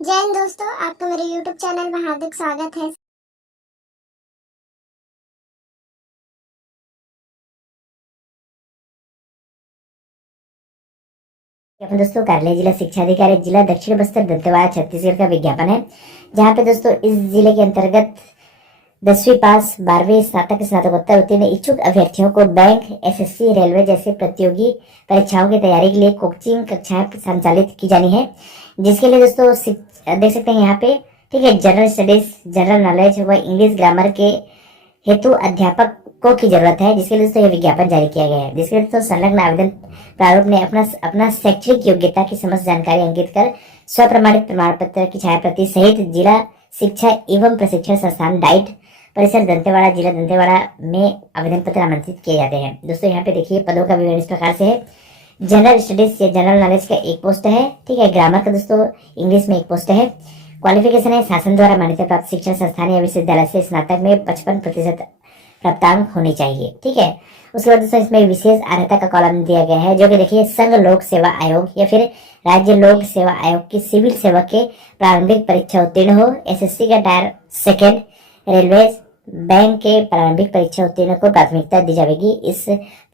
जय हिंद दोस्तों, आपका मेरे YouTube चैनल में हार्दिक स्वागत है। दोस्तों कार्यालय जिला शिक्षा अधिकारी जिला दक्षिण बस्तर दंतेवाड़ा छत्तीसगढ़ का विज्ञापन है, जहाँ पे दोस्तों इस जिले के अंतर्गत 10वीं पास 12वीं स्नातक स्नातकोत्तर उत्तीर्ण इच्छुक अभ्यर्थियों को बैंक, एसएससी, रेलवे जैसे प्रतियोगी परीक्षाओं की तैयारी के लिए कोचिंग कक्षाएं संचालित की जानी है। जिसके लिए दोस्तों देख सकते हैं यहाँ पे, ठीक है, जनरल स्टडीज, जनरल नॉलेज व इंग्लिश ग्रामर के हेतु अध्यापकों की जरूरत है। जिसके लिए दोस्तों यह विज्ञापन जारी किया गया है। जिसके लिए दोस्तों संलग्न आवेदन प्रारूप ने अपना शैक्षणिक योग्यता की समस्त जानकारी अंकित कर स्वप्रमाणित प्रमाण पत्र की छायाप्रति सहित जिला शिक्षा एवं प्रशिक्षण संस्थान डाइट परिसर दंतेवाड़ा जिला दंतेवाड़ा में आवेदन पत्र आमंत्रित किए जाते हैं। दोस्तों यहाँ पे देखिए पदों का विवरण इस प्रकार से है। जनरल स्टडीज या जनरल नॉलेज का एक पोस्ट है, ठीक है। ग्रामर का दोस्तों इंग्लिश में एक पोस्ट है। क्वालिफिकेशन है शासन द्वारा मान्यता प्राप्त शिक्षण संस्थान या विश्वविद्यालय से स्नातक में 55% प्राप्तांक होनी चाहिए, ठीक है। उसके बाद दोस्तों इसमें विशेष अर्हता का कॉलम दिया गया है, जो कि देखिए संघ लोक सेवा आयोग या फिर राज्य लोक सेवा आयोग की सिविल सेवा के प्रारंभिक परीक्षा उत्तीर्ण हो, एसएससी का टायर सेकेंड, रेलवे बैंक के प्रारंभिक परीक्षा उत्तीर्ण को प्राथमिकता दी जाएगी इस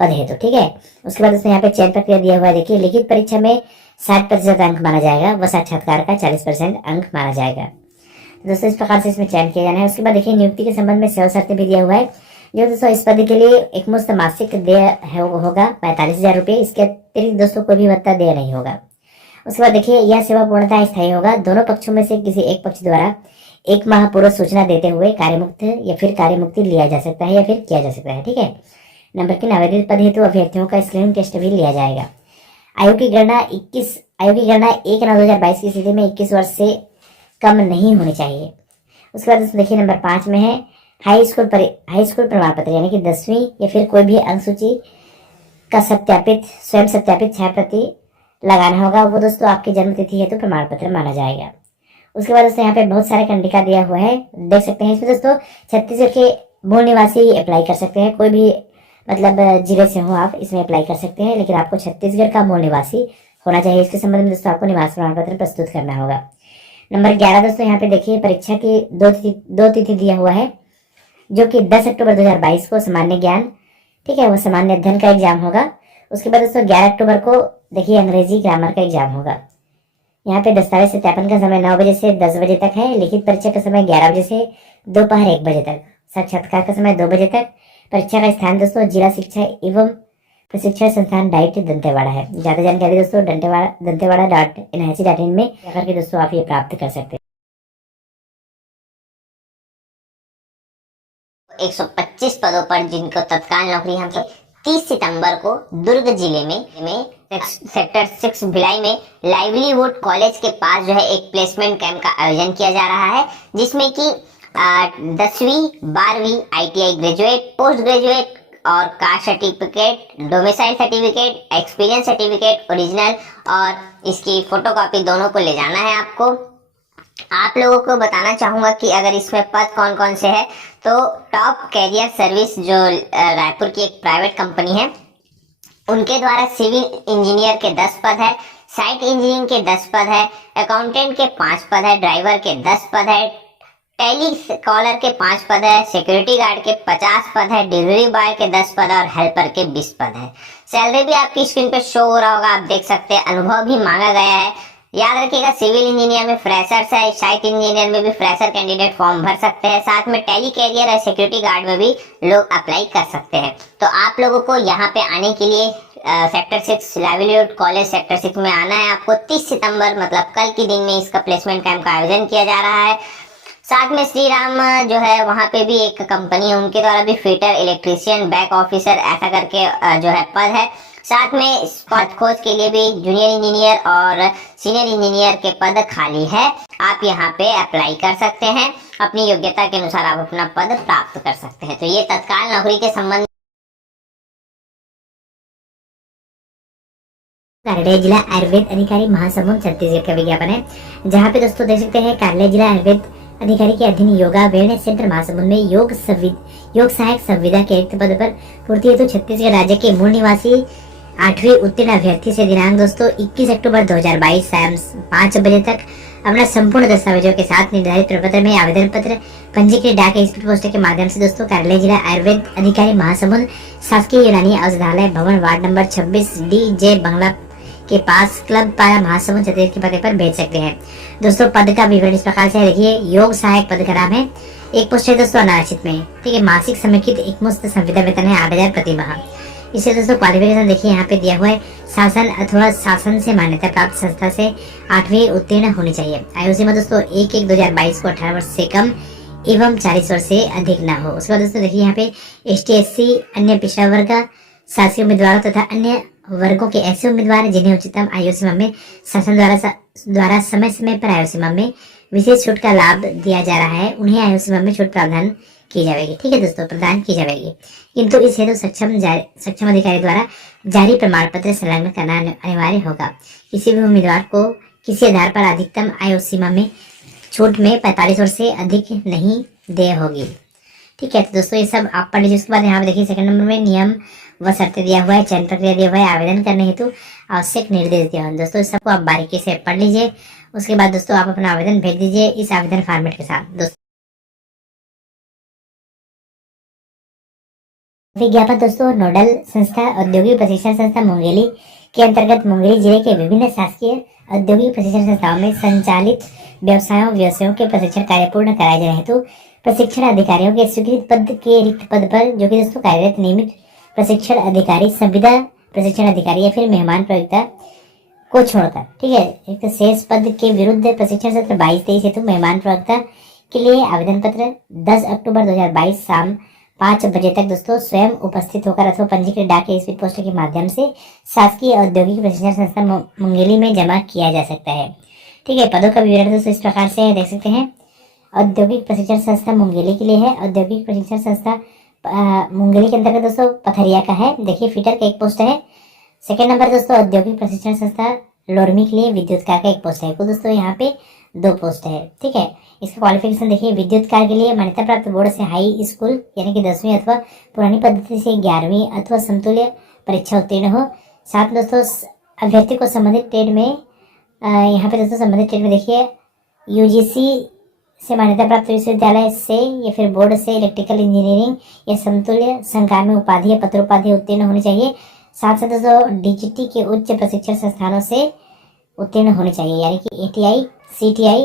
पद हेतु, ठीक है। उसके बाद उसमें यहाँ पे चयन प्रक्रिया दिया हुआ है। देखिए लिखित परीक्षा में 60% अंक माना जाएगा व साक्षात्कार का 40% अंक माना जाएगा। दोस्तों इस प्रकार से इसमें चयन किया जाना है। उसके बाद देखिए नियुक्ति के संबंध में सेवा शर्तें भी दिया हुआ है, जो दोस्तों इस पद के लिए एक मुश्त मासिक देय होगा 45,000 रुपये। इसके अतिरिक्त दोस्तों कोई भी भत्ता देय नहीं होगा। उसके बाद देखिए यह सेवा पूर्णतः स्थायी होगा। दोनों पक्षों में से किसी एक पक्ष द्वारा 1 माह पूर्व सूचना देते हुए कार्यमुक्त या फिर कार्यमुक्ति लिया जा सकता है या फिर किया जा सकता है, ठीक है। नंबर 3 आवेदित पद हेतु अभ्यर्थियों का स्क्रीनिंग टेस्ट भी लिया जाएगा। आयु की गणना 1/9/2022 की स्थिति में 21 वर्ष से कम नहीं होनी चाहिए। उसके बाद देखिए नंबर 5 में है हाई स्कूल प्रमाण पत्र, यानी कि 10वीं या फिर कोई भी अंक सूची का स्वयं सत्यापित छायाप्रति लगाना होगा। वो दोस्तों आपकी जन्म तिथि हेतु प्रमाण पत्र माना जाएगा। उसके बाद दोस्तों यहाँ पे बहुत सारे कंडिका दिया हुआ है, देख सकते हैं। इसमें दोस्तों छत्तीसगढ़ के मूल निवासी अप्लाई कर सकते हैं, कोई भी मतलब जिले से हो आप इसमें अप्लाई कर सकते हैं, लेकिन आपको छत्तीसगढ़ का मूल निवासी होना चाहिए। इसके संबंध में दोस्तों आपको निवास प्रमाण पत्र प्रस्तुत करना होगा। नंबर 11 दोस्तों यहाँ पे देखिए परीक्षा की दो तिथि दिया हुआ है, जो कि 10 अक्टूबर 2022 को सामान्य ज्ञान, ठीक है, वो सामान्य अध्ययन का एग्जाम होगा। उसके बाद दोस्तों 11 अक्टूबर को देखिए अंग्रेजी ग्रामर का एग्जाम होगा। यहाँ पे दस्तावेज सत्यापन का समय 9 बजे से 10 बजे तक है। लिखित परीक्षा का समय 11 बजे से दोपहर 1 बजे तक। साक्षात्कार का समय 2 बजे तक। परीक्षा का स्थान दोस्तों जिला शिक्षा एवं प्रशिक्षण संस्थान डाइट दंतेवाड़ा है। ज्यादा जानकारी दोस्तों दंतेवाड़ा.nhc.in में जाकर के दोस्तों आप ये प्राप्त कर सकते हैं। 125 पदों पर जिनको तत्काल नौकरी हम 30 सितंबर को दुर्ग जिले में सेक्टर 6 भिलाई में लाइवलीवुड कॉलेज के पास जो है एक प्लेसमेंट कैंप का आयोजन किया जा रहा है, जिसमें कि 10वीं 12वीं ITI ग्रेजुएट, पोस्ट ग्रेजुएट और caste certificate, domicile certificate, experience certificate original और इसकी फोटोकॉपी दोनों को ले जाना है आपको। आप लोगों को बताना चाहूंगा कि अगर इसमें पद कौन कौन से है, तो टॉप कैरियर सर्विस जो रायपुर की एक प्राइवेट कंपनी है, उनके द्वारा सिविल इंजीनियर के 10 पद है, साइट इंजीनियरिंग के 10 पद है, अकाउंटेंट के 5 पद है, ड्राइवर के 10 पद है, टेली कॉलर के 5 पद है, सिक्योरिटी गार्ड के 50 पद है, डिलीवरी बॉय के 10 पद है और हेल्पर के 20 पद है। सैलरी भी आपकी स्क्रीन पे शो हो रहा होगा, आप देख सकते हैं। अनुभव भी मांगा गया है। याद रखिएगा सिविल इंजीनियर में फ्रेशर्स है, साइट इंजीनियर में भी फ्रेशर कैंडिडेट फॉर्म भर सकते हैं, साथ में टेली कैरियर और सिक्योरिटी गार्ड में भी लोग अप्लाई कर सकते हैं। तो आप लोगों को यहाँ पे आने के लिए सेक्टर 6 लाइवलीवुड कॉलेज सेक्टर 6 में आना है। आपको 30 सितंबर मतलब कल के दिन में इसका प्लेसमेंट कैंप का आयोजन किया जा रहा है। साथ में श्री राम जो है वहाँ पे भी एक कंपनी है, उनके द्वारा भी फिटर, इलेक्ट्रीशियन, बैक ऑफिसर ऐसा करके जो है पद है। साथ में पद खोज के लिए भी जूनियर इंजीनियर और सीनियर इंजीनियर के पद खाली है। आप यहाँ पे अप्लाई कर सकते हैं, अपनी योग्यता के अनुसार आप अपना पद प्राप्त कर सकते हैं। तो ये तत्काल नौकरी के संबंध कार्यालय जिला आयुर्वेद अधिकारी महासमुंद छत्तीसगढ़ का विज्ञापन है, जहाँ पे दोस्तों देख सकते हैं कार्यालय जिला आयुर्वेद अधिकारी के अधीन योगा वेलनेस सेंटर महासमुंद में योग सहायक संविदा के रिक्त पद पर पूर्ति हेतु छत्तीसगढ़ राज्य के मूल निवासी 8वीं उत्तीर्ण अभ्यर्थी से दिनांक दोस्तों 21 अक्टूबर 2022 शाम 5 बजे तक अपना संपूर्ण दस्तावेजों के साथ निर्धारित प्रपत्र में आवेदन पत्र पंजीकृत डाक स्पीड पोस्ट के माध्यम से दोस्तों कार्यालय जिला आयुर्वेद अधिकारी महासमुंद शासकीय यूनानी औषधालय भवन वार्ड नंबर 26 DJ बंगला के पास क्लब पारा महासमुंद छत्तीसगढ़ के पते पर भेज सकते हैं। दोस्तों पद का विवरण इस प्रकार से है, देखिए योग सहायक पद का नाम है। एक पोस्ट है दोस्तों अनारक्षित में, ठीक है। मासिक समेकित एकमुश्त संविदा वेतन है 8,000 प्रति माह। इसे दोस्तों क्वालिफिकेशन देखिए यहाँ पे दिया हुआ है, शासन अथवा शासन से मान्यता प्राप्त संस्था से 8वीं उत्तीर्ण होनी चाहिए। आयु सीमा दोस्तों 1/1/2022 को 18 वर्ष से कम एवं 40 वर्ष से अधिक ना हो। उसके बाद दोस्तों देखिए यहाँ पे ST SC अन्य पिछड़ा वर्ग का शासकीय उम्मीदवारों तथा अन्य वर्गों के ऐसे उम्मीदवार जिन्हें उच्चतम आयु सीमा में शासन द्वारा समय समय पर आयु सीमा में विशेष छूट का लाभ दिया जा रहा है, उन्हें आयु सीमा में छूट प्रावधान की जाएगी, ठीक है दोस्तों, प्रदान की जाएगी। किंतु इस हेतु सक्षम अधिकारी द्वारा जारी प्रमाण पत्र संलग्न करना अनिवार्य होगा। किसी भी उम्मीदवार को किसी आधार पर अधिकतम आयु सीमा में छूट में 45 वर्ष से अधिक नहीं देय होगी, ठीक है। तो दोस्तों ये सब आप पढ़ लीजिए। उसके बाद यहाँ पे देखिए सेकंड नंबर में नियम व शर्तें दिया हुआ है, चयन प्रक्रिया दिया हुआ है, आवेदन करने हेतु आवश्यक निर्देश दिया हुआ है। दोस्तों इस सबको आप बारीकी से पढ़ लीजिए। उसके बाद दोस्तों आप अपना आवेदन भेज दीजिए इस आवेदन फॉर्मेट के साथ। दोस्तों विज्ञापन दोस्तों नोडल संस्था औद्योगिक प्रशिक्षण संस्था मुंगेली के अंतर्गत मुंगेली जिले के विभिन्न शासकीय औद्योगिक प्रशिक्षण संस्थाओं में संचालित व्यवसायों के प्रशिक्षण कार्य पूर्ण कराए जाने हेतु प्रशिक्षण अधिकारियों के स्वीकृत पद के रिक्त पद पर जो कि दोस्तों कार्यरत नियमित प्रशिक्षण अधिकारी, संविदा प्रशिक्षण अधिकारी या फिर मेहमान प्रयोक्ता को छोड़कर, ठीक है, एक शेष पद के विरुद्ध प्रशिक्षण सत्र 22-23 हेतु मेहमान प्रवक्ता के लिए आवेदन पत्र 10 अक्टूबर 2022 शाम 5 बजे तक दोस्तों स्वयं उपस्थित होकर अथवा पंजीकृत डाक स्पीड पोस्ट के माध्यम से शासकीय औद्योगिक प्रशिक्षण संस्था मुंगेली में जमा किया जा सकता है, ठीक है। पदों का विवरण दोस्तों इस प्रकार से देख सकते हैं। औद्योगिक प्रशिक्षण संस्था मुंगेली के लिए है। औद्योगिक प्रशिक्षण संस्था मुंगेली के अंतर्गत दोस्तों पथरिया का है, देखिए फीटर का एक पोस्ट है। सेकंड नंबर दोस्तों औद्योगिक प्रशिक्षण संस्था लोरमी के लिए विद्युतकार का एक पोस्ट है। कुल दोस्तों यहाँ पे 2 पोस्ट है, ठीक है। इसका क्वालिफिकेशन देखिए विद्युतकार के लिए मान्यता प्राप्त बोर्ड से हाई स्कूल यानी कि 10वीं अथवा पुरानी पद्धति से 11वीं अथवा समतुल्य परीक्षा उत्तीर्ण हो। साथ दोस्तों अभ्यर्थी को संबंधित ट्रेड में यहाँ पे दोस्तों संबंधित ट्रेड में देखिए UGC से मान्यता प्राप्त विश्वविद्यालय से या फिर बोर्ड से इलेक्ट्रिकल इंजीनियरिंग या समतुल्य संकाय में उपाधि या पत्रोपाधि उत्तीर्ण होनी चाहिए। साथ साथ दोस्तों DGT के उच्च प्रशिक्षण संस्थानों से उत्तीर्ण होनी चाहिए, यानी कि ATI, CTI,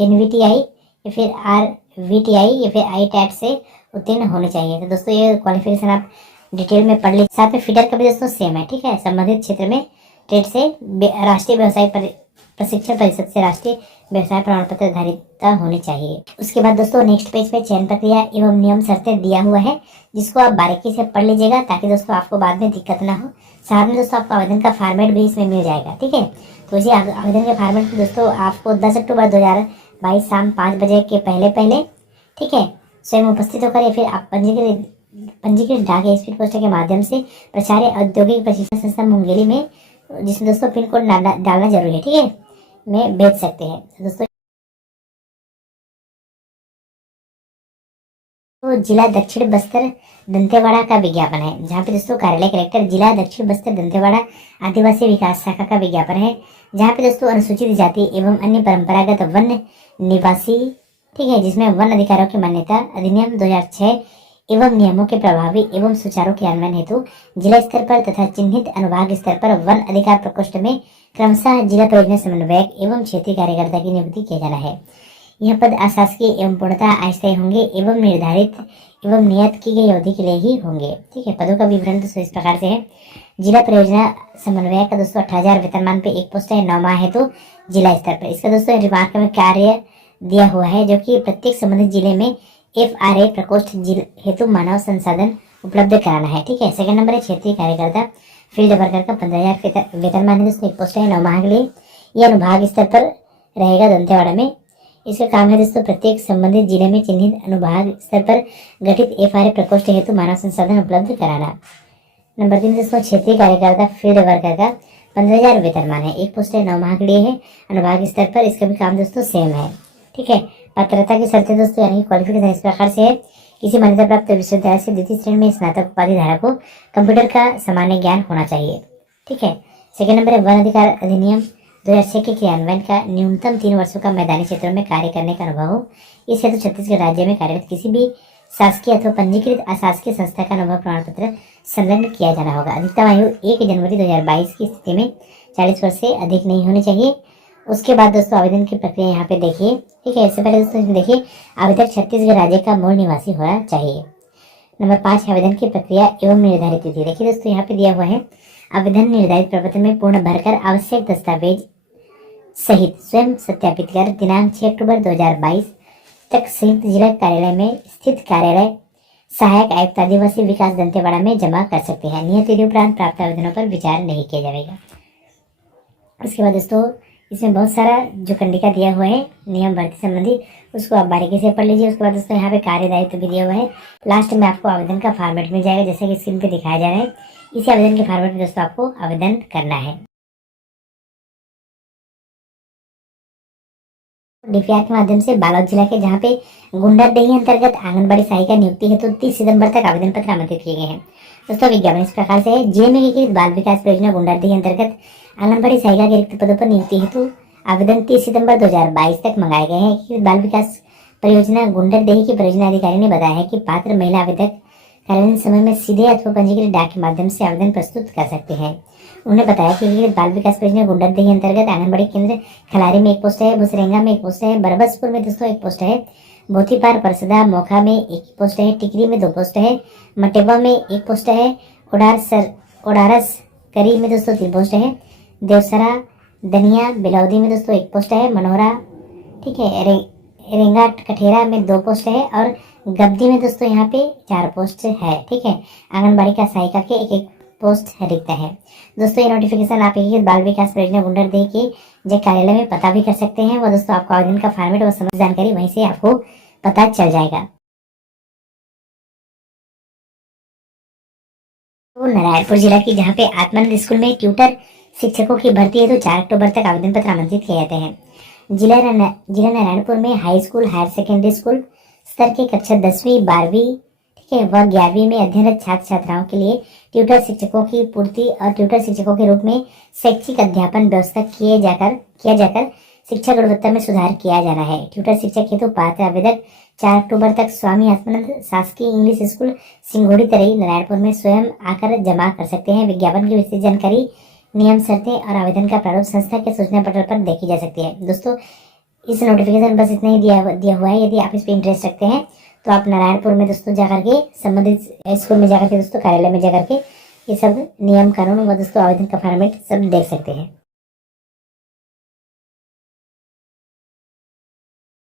NVTI या फिर RVTI या फिर ITAT से उत्तीर्ण होनी चाहिए। तो दोस्तों ये क्वालिफिकेशन आप डिटेल में पढ़ लीजिए। साथ में फीडर का भी दोस्तों सेम है, ठीक है। संबंधित क्षेत्र में ट्रेड से राष्ट्रीय व्यवसाय प्रशिक्षण परिषद से राष्ट्रीय व्यवसाय प्रमाण पत्र धारिता होनी चाहिए। उसके बाद दोस्तों नेक्स्ट पेज पे चयन प्रक्रिया एवं नियम शर्तें दिया हुआ है, जिसको आप बारीकी से पढ़ लीजिएगा ताकि दोस्तों आपको बाद में दिक्कत ना हो। साथ में दोस्तों आपको आवेदन का फॉर्मेट भी इसमें मिल जाएगा, ठीक है। तो इसी आवेदन के फॉर्मेट में दोस्तों आपको 10 अक्टूबर 2022 शाम 5 बजे के पहले, ठीक है, स्वयं उपस्थित होकर या फिर आप पंजीकृत डाक स्पीड पोस्ट के माध्यम से प्राचार्य औद्योगिक प्रशिक्षण संस्था मुंगेली में, जिसमें दोस्तों पिन कोड डालना जरूरी है, ठीक है, में भेज सकते हैं। दोस्तों तो जिला दक्षिण बस्तर दंतेवाड़ा का विज्ञापन है, जहाँ पे दोस्तों कार्यालय कलेक्टर जिला दक्षिण बस्तर दंतेवाड़ा आदिवासी विकास शाखा का विज्ञापन है, जहाँ पे दोस्तों अनुसूचित जाति एवं अन्य परंपरागत वन निवासी, ठीक है, जिसमें वन अधिकारों की मान्यता अधिनियम 2006 एवं नियमों के प्रभावी एवं सुचारू क्रियान्वयन हेतु जिला स्तर पर तथा चिन्हित अनुभाग स्तर पर वन अधिकार प्रकोष्ठ में क्रमशः जिला परियोजना समन्वयक एवं क्षेत्रीय कार्यकर्ता की नियुक्ति किया जाना है। यह पद अशासकीय एवं पूर्णतः अस्थायी होंगे एवं निर्धारित एवं नियत की गई अवधि के लिए ही होंगे, ठीक है। पदों का विवरण दोस्तों इस प्रकार से है। जिला परियोजना समन्वयक का दोस्तों 18,000 वेतनमान पे एक पोस्ट है 9 माह हेतु जिला स्तर पर। इसका दोस्तों रिमार्क में कार्य दिया हुआ है, जो कि प्रत्येक संबंधित जिले में FRA प्रकोष्ठ हेतु मानव संसाधन उपलब्ध कराना है, ठीक है। सेकंड नंबर है क्षेत्रीय कार्यकर्ता फील्ड वर्कर का 15,000 वेतनमान है दोस्तों, एक पोस्ट है 9 माह के लिए। यह अनुभाग स्तर पर रहेगा दंतेवाड़ा में। इसका काम है दोस्तों प्रत्येक संबंधित जिले में चिन्हित अनुभाग स्तर पर गठित FRA प्रकोष्ठ हेतु मानव संसाधन उपलब्ध कराना। नंबर 3 दोस्तों क्षेत्रीय कार्यकर्ता फील्ड वर्कर का 15,000 वेतनमान है, एक पोस्ट है 9 माह के लिए है अनुभाग स्तर पर। इसका भी काम दोस्तों सेम है, ठीक है। पात्रता की शर्तें दोस्तों यानी क्वालिफिकेशन इस प्रकार से है किसी मान्यता प्राप्त विश्वविद्यालय से द्वितीय श्रेणी में स्नातक उपाधि धारक को कंप्यूटर का सामान्य ज्ञान होना चाहिए। ठीक है। सेकेंड नंबर है वन अधिकार अधिनियम 2006 के क्रियान्वयन का न्यूनतम 3 वर्षों का मैदानी क्षेत्रों में कार्य करने का अनुभव हो। इस हेतु छत्तीसगढ़ राज्य में कार्यरत किसी भी शासकीय अथवा पंजीकृत अशासकीय संस्था का अनुभव प्रमाण पत्र संलग्न किया जाना होगा। अधिकतम आयु 1 जनवरी 2022 की स्थिति में 40 वर्ष से अधिक नहीं होनी चाहिए। उसके बाद दोस्तों आवेदन की प्रक्रिया यहाँ पे देखिए। ठीक है। इससे पहले दोस्तों इसमें देखिए आवेदक छत्तीसगढ़ राज्य का मूल निवासी होना चाहिए। नंबर 5 आवेदन की प्रक्रिया एवं निर्धारित तिथि। देखिए दोस्तों यहाँ पे दिया हुआ है आवेदन निर्धारित प्रपत्र में पूर्ण भरकर आवश्यक दस्तावेज सहित स्वयं सत्यापित कर दिनांक 6 अक्टूबर 2022 तक संयुक्त जिला कार्यालय में स्थित कार्यालय सहायक आयुक्त आदिवासी विकास दंतेवाड़ा में जमा कर सकते हैं। नियत तिथि उपरांत प्राप्त आवेदनों पर विचार नहीं किया जाएगा। उसके बाद दोस्तों इसमें बहुत सारा जो कंडिका दिया हुआ है नियम भर्ती संबंधी उसको आप बारीकी से पढ़ लीजिए। उसके बाद दोस्तों यहाँ पे कार्य दायित्व भी दिया हुआ है। लास्ट में आपको आवेदन का फॉर्मेट मिल जाएगा जैसे कि स्क्रीन पे दिखाया जा रहा है। इसी आवेदन के फॉर्मेट में दोस्तों आपको आवेदन करना है। डीपीआर के माध्यम से बालोद जिला के जहाँ पे गुंडरदेही अंतर्गत आंगनबाड़ी सहायिका नियुक्ति हेतु 30 सितंबर तक आवेदन पत्र आमंत्रित किए गए हैं। दोस्तों विज्ञापन इस प्रकार से है। जिले में एकीकृत बाल विकास परियोजना गुंडरदेही अंतर्गत आंगनबाड़ी सहायिका के रिक्त पदों पर नियुक्ति हेतु आवेदन 30 सितंबर 2022 तक मंगाए गए हैं। एकीकृत बाल विकास परियोजना गुंडरदेही की परियोजना अधिकारी ने बताया है कि पात्र महिला आवेदक कार्यालयीन समय में सीधे अथवा पंजीकृत डाक के माध्यम से आवेदन प्रस्तुत कर सकते हैं। उन्होंने बताया कि बाल विकास परियोजना गुंडरदेही अंतर्गत आंगनबाड़ी केंद्र खलारी में 1 पोस्ट है, भुसरेंगा में 1 पोस्ट है, बरबसपुर में दोस्तों 1 पोस्ट है, बोथीपार परसदा मोखा में 1 पोस्ट है, टिकरी में 2 पोस्ट है, मटेवा में 1 पोस्ट है, ओडारस करी में दोस्तों 3 पोस्ट है, देवसरा दनिया बिलौदी में दोस्तों 1 पोस्ट है, मनोहरा ठीक है रेंगा कठेरा में 2 पोस्ट है और गब्दी में दोस्तों यहाँ पे 4 पोस्ट है। ठीक है। आंगनबाड़ी का सहायिका के 1-1 पोस्ट रिक्त है। दोस्तों ये नोटिफिकेशन आप एकीकृत बाल विकास परियोजना गुंडरदेही के जो कार्यालय में पता भी कर सकते हैं। वो दोस्तों आपको आवेदन का फॉर्मेट और समस्त जानकारी वहीं से आपको पता चल जाएगा। तो नारायणपुर जिला की जहाँ पे आत्मानंद स्कूल में ट्यूटर शिक्षकों की भर्ती है तो 4 अक्टूबर तक आवेदन पत्र आमंत्रित किए जाते हैं। जिला नारायणपुर में high school higher secondary school स्तर के कक्षा 10वीं 12वीं ठीक है व 11वीं में अध्ययनरत छात्र छात्राओं के लिए ट्यूटर शिक्षकों की पूर्ति और ट्यूटर शिक्षकों के रूप में शैक्षिक अध्यापन व्यवस्था किया जाकर शिक्षा गुणवत्ता में सुधार किया जाना है। ट्यूटर शिक्षक हेतु पात्र आवेदक 4 अक्टूबर तक स्वामी आत्मानंद शासकीय इंग्लिश स्कूल सिंघोड़ी तरई नारायणपुर में स्वयं आकर जमा कर सकते हैं। विज्ञापन की विस्तृत जानकारी नियम शर्तें और आवेदन का प्रारूप संस्था के सूचना पटल पर देखी जा सकती है। दोस्तों इस नोटिफिकेशन बस इतना ही दिया हुआ है। यदि आप इस पर इंटरेस्ट रखते हैं तो आप नारायणपुर में दोस्तों जाकर के संबंधित स्कूल में जाकर के दोस्तों कार्यालय में जाकर के ये सब नियम कानून व दोस्तों आवेदन का फॉर्मेट सब देख सकते हैं।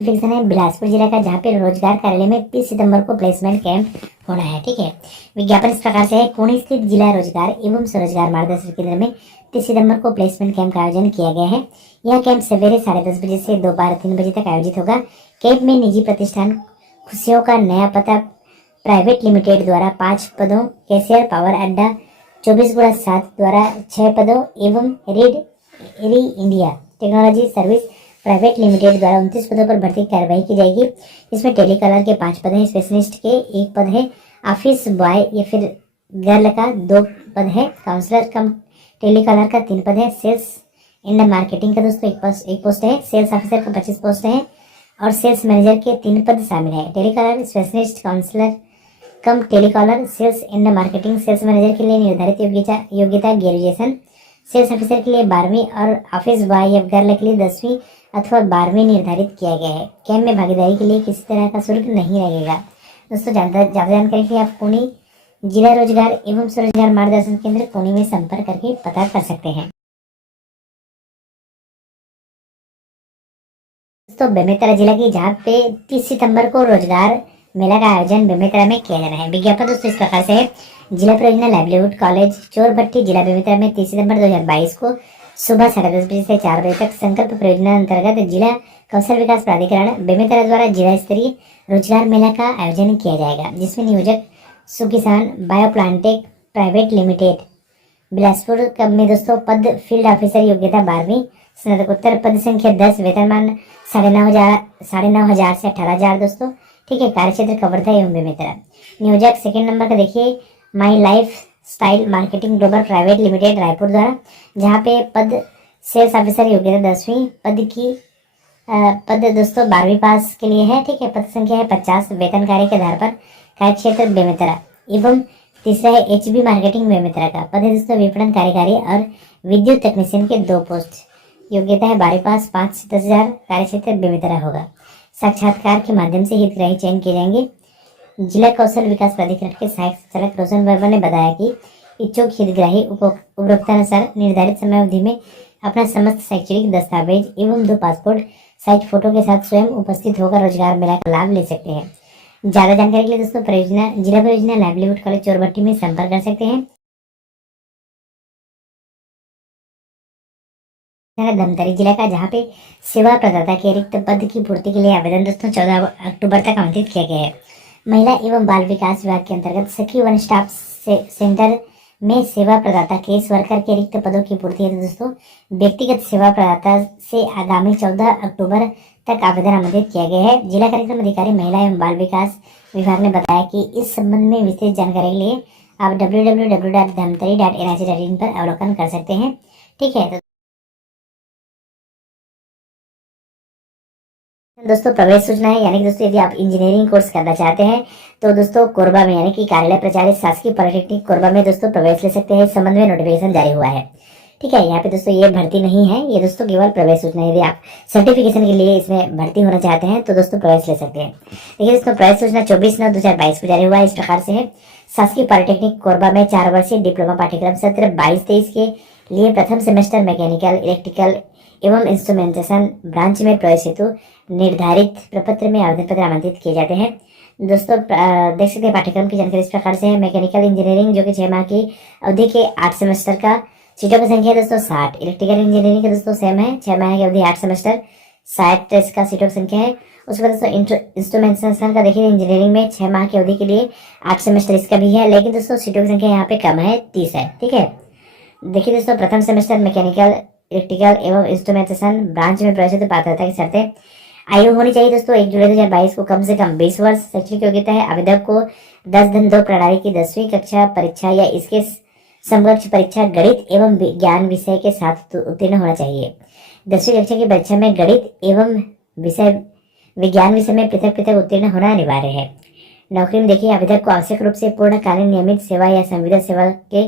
नोटिफिकेशन है बिलासपुर जिला का जहाँ पे रोजगार कार्यालय में 30 सितंबर को प्लेसमेंट कैंप होना है। ठीक है। विज्ञापन इस प्रकार से है। पुणे स्थित जिला रोजगार एवं स्वरोजगार मार्गदर्शन केंद्र में 30 सितंबर को प्लेसमेंट कैंप का आयोजन किया गया है। यह कैंप सवेरे 10:30 बजे से दोपहर 3 बजे तक आयोजित होगा। कैंप में निजी प्रतिष्ठान खुशियों का नया पता प्राइवेट लिमिटेड द्वारा 5 पदों, कैशियर पावर अड्डा 24/7 द्वारा 6 पदों एवं री India technology service private limited द्वारा 29 पदों पर भर्ती की कार्रवाई की जाएगी। इसमें टेलीकॉलर के 5 पद हैं, स्पेशलिस्ट के 1 पद है, ऑफिस बॉय या फिर गर्ल का 2 पद है, काउंसलर कम टेलीकॉलर का 3 पद है, सेल्स एंड मार्केटिंग का दोस्तों 1 पोस्ट है, सेल्स ऑफिसर का 25 पोस्ट है और सेल्स मैनेजर के 3 पद शामिल है। Telecaller specialist counsellor cum telecaller sales and marketing sales manager के लिए निर्धारित योग्यता ग्रेजुएशन, सेल्स ऑफिसर के लिए 12वीं और ऑफिस बॉय या गर्ल के लिए 10वीं अथवा 12वीं निर्धारित किया गया है। कैंप में भागीदारी के लिए किसी तरह का शुल्क नहीं लगेगा। दोस्तों ज्यादा जानकारी के लिए आप पुणे जिला रोजगार एवं स्वरोजगार मार्गदर्शन केंद्र पुणे में संपर्क करके पता कर सकते हैं। दोस्तों बेमेतरा जिला की जहाँ पे 30 सितंबर को रोजगार मेला का आयोजन बेमेतरा में किया जाना है। विज्ञापन दोस्तों इस प्रकार से है। जिला परियोजना लाइवलीहुड कॉलेज चोरभट्टी जिला बेमेतरा में 30 सितंबर 2022 को सुबह 10:30 बजे से 4 बजे तक संकल्प परियोजना अंतर्गत जिला कौशल विकास प्राधिकरण बेमेतरा द्वारा जिला स्तरीय रोजगार मेला का आयोजन किया जाएगा, जिसमें नियोजक सुकिसान बायोप्लांटेक प्राइवेट लिमिटेड बिलासपुर में दोस्तों पद फील्ड ऑफिसर योग्यता 12वीं, स्नातकोत्तर पद संख्या 10, वेतनमान 9,500 से 18,000 दोस्तों। ठीक है। कार्यक्षेत्र कवर्धा एवं बेमेतरा। नियोजक सेकंड नंबर का देखिए my life style marketing global private limited Raipur द्वारा, जहाँ पे पद सेल्स ऑफिसर योग्यता 10वीं, पद दोस्तों 12वीं पास के लिए है, ठीक है। पद संख्या है 50, वेतन कार्य के आधार पर, कार्यक्षेत्र बेमेतरा। एवं तीसरा है HB मार्केटिंग बेमेतरा का, पद है दोस्तों विपणन कार्यकारी और विद्युत तकनीशियन के 2 पोस्ट, योग्यता है 12वीं पास, 5 से 10,000, कार्यक्षेत्र बेमेतरा होगा। साक्षात्कार के माध्यम से हितग्राही चयन किए जाएंगे। जिला कौशल विकास प्राधिकरण के सहायक संचालक रोशन वर्मा ने बताया कि इच्छुक हितग्राही उपरोक्तानुसार निर्धारित समय अवधि में अपना समस्त शैक्षणिक दस्तावेज एवं 2 पासपोर्ट साइज फोटो के साथ स्वयं उपस्थित होकर रोजगार मेला का लाभ ले सकते हैं। ज्यादा जानकारी के लिए दोस्तों जिला परियोजना लाइवलीहुड कॉलेज चोरभट्टी में संपर्क कर सकते हैं। धमतरी जिला का, जहाँ पे सेवा प्रदाता के रिक्त पद की पूर्ति के लिए आवेदन दोस्तों 14 अक्टूबर तक आमंत्रित किया गया है। महिला एवं बाल विकास विभाग के अंतर्गत सखी वन स्टॉप सेंटर में सेवा प्रदाता केस वर्कर के रिक्त पदों की पूर्ति है दोस्तों व्यक्तिगत सेवा प्रदाता से आगामी 14 अक्टूबर तक आवेदन आमंत्रित किया गया है। जिला कार्यक्रम अधिकारी महिला एवं बाल विकास विभाग ने बताया कि इस संबंध में विशेष जानकारी के लिए आप www.dhamtari.nic.in पर अवलोकन कर सकते हैं, ठीक है। दोस्तों प्रवेश सूचना है, यानी कि दोस्तों यदि आप इंजीनियरिंग कोर्स करना चाहते हैं तो दोस्तों कोरबा में यानी कि कार्यालय प्रचारित शासकीय पॉलिटेक्निक कोरबा में दोस्तों प्रवेश ले सकते हैं। इस संबंध में नोटिफिकेशन जारी हुआ है, ठीक है। यहाँ पे दोस्तों ये भर्ती नहीं है, ये दोस्तों केवल प्रवेश सूचना है। यदि आप सर्टिफिकेशन के लिए इसमें भर्ती होना चाहते हैं तो दोस्तों प्रवेश ले सकते हैं। देखिए दोस्तों प्रवेश सूचना 24/9/2022 को जारी हुआ है। इस प्रकार से है, शासकीय पॉलिटेक्निक कोरबा में 4 वर्षीय डिप्लोमा पाठ्यक्रम सत्र 22-23 के लिए प्रथम सेमेस्टर मैकेनिकल, इलेक्ट्रिकल एवं इंस्ट्रूमेंटेशन ब्रांच में प्रवेश हेतु निर्धारित प्रपत्र में आवेदन पत्र आमंत्रित किए जाते हैं। दोस्तों देख सकते हैं पाठ्यक्रम की जानकारी इस प्रकार से है। मैकेनिकल इंजीनियरिंग जो कि 6 माह की अवधि के 8 सेमेस्टर का, सीटों की संख्या है दोस्तों 60। इलेक्ट्रिकल इंजीनियरिंग के दोस्तों सेम है, 6 माह की अवधि 8 सेमेस्टर, 60 इसका सीटों की संख्या है। उसके बाद दोस्तों इंस्ट्रूमेंटेशन का देखिए इंजीनियरिंग में 6 माह की अवधि के लिए 8 सेमेस्टर इसका भी है, लेकिन दोस्तों सीटों की संख्या यहाँ पे कम है, 30 है, ठीक है। देखिए दोस्तों प्रथम सेमेस्टर मैकेनिकल, इलेक्ट्रिकल एवं इंस्ट्रूमेंटेशन ब्रांच में प्रवेश हेतु पात्रता की शर्तें। आयु होनी चाहिए दोस्तों 1 जुलाई 2022 को कम से कम 20 वर्ष। शैक्षणिक योग्यता है आवेदक को 10-2 प्रणाली की 10वीं कक्षा परीक्षा या इसके समकक्ष परीक्षा गणित एवं विज्ञान विषय के साथ उत्तीर्ण होना चाहिए। 10वीं कक्षा की परीक्षा में गणित एवं विज्ञान विषय में पृथक पृथक उत्तीर्ण होना अनिवार्य है। नौकरी में देखिए आवेदक को आवश्यक रूप से पूर्णकालीन नियमित सेवा या संविदा सेवा के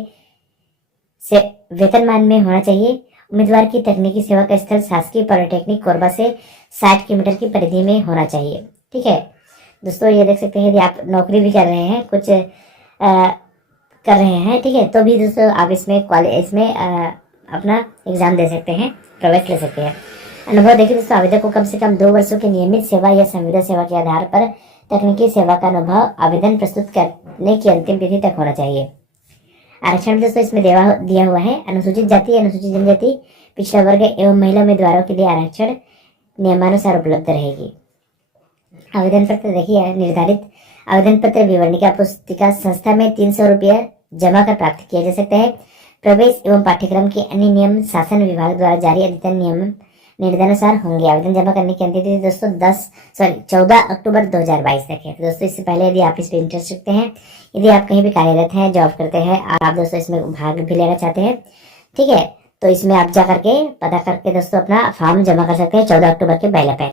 वेतनमान में होना चाहिए। उम्मीदवार की तकनीकी सेवा का स्थल शासकीय पॉलिटेक्निक कोरबा से 60 किलोमीटर की परिधि में होना चाहिए, ठीक है। दोस्तों ये देख सकते हैं यदि आप नौकरी भी कर रहे हैं, कुछ कर रहे हैं, ठीक है, तो भी दोस्तों आप इसमें अपना एग्जाम दे सकते हैं, प्रवेश ले सकते हैं। अनुभव देखिए दोस्तों आवेदक को कम से कम 2 वर्षों की नियमित सेवा या संविदा सेवा के आधार पर तकनीकी सेवा का अनुभव आवेदन प्रस्तुत करने की अंतिम तिथि तक होना चाहिए। आरक्षण दोस्तों इसमें दिया हुआ है। अनुसूचित जाति, अनुसूचित जनजाति, पिछड़ा वर्ग एवं महिला उम्मीदवारों के लिए आरक्षण नियमानुसार उपलब्ध रहेगी। आवेदन पत्र देखिए निर्धारित आवेदन पत्र विवरणिका पुस्तिका संस्था में 300 रुपया जमा कर प्राप्त किया जा सकता है। प्रवेश एवं पाठ्यक्रम के अन्य नियम शासन विभाग द्वारा जारी अद्यतन नियम निर्देशानुसार होंगे। आवेदन जमा करने की अंतिम तिथि दोस्तों 14 अक्टूबर 2022 तक है। तो दोस्तों इससे पहले यदि आप इस पर इंटरेस्ट रखते हैं, यदि आप कहीं भी कार्यरत हैं, जॉब करते हैं और आप दोस्तों इसमें भाग भी लेना चाहते हैं, ठीक है, तो इसमें आप जा करके पता करके दोस्तों अपना फॉर्म जमा कर सकते हैं 14 अक्टूबर के पहले पे।